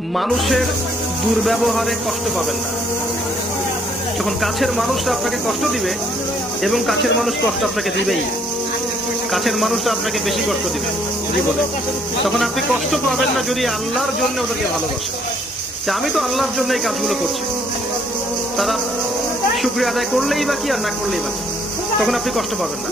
মানুষের দুর্ব্যবহারে কষ্ট পাবেন না। যখন কাছের মানুষরা আপনাকে কষ্ট দিবে, এবং কাছের মানুষ কষ্ট আপনাকে দিবেই, কাছের মানুষরা আপনাকে বেশি কষ্ট দিবে জীবনে, তখন আপনি কষ্ট পাবেন না যদি আল্লাহর জন্য ওদেরকে ভালোবাসেন, যে আমি তো আল্লাহর জন্য এই কাজগুলো করছি, তারা শুকরিয়া আদায় করলেই বা কি আর না করলেই বা কি, তখন আপনি কষ্ট পাবেন না।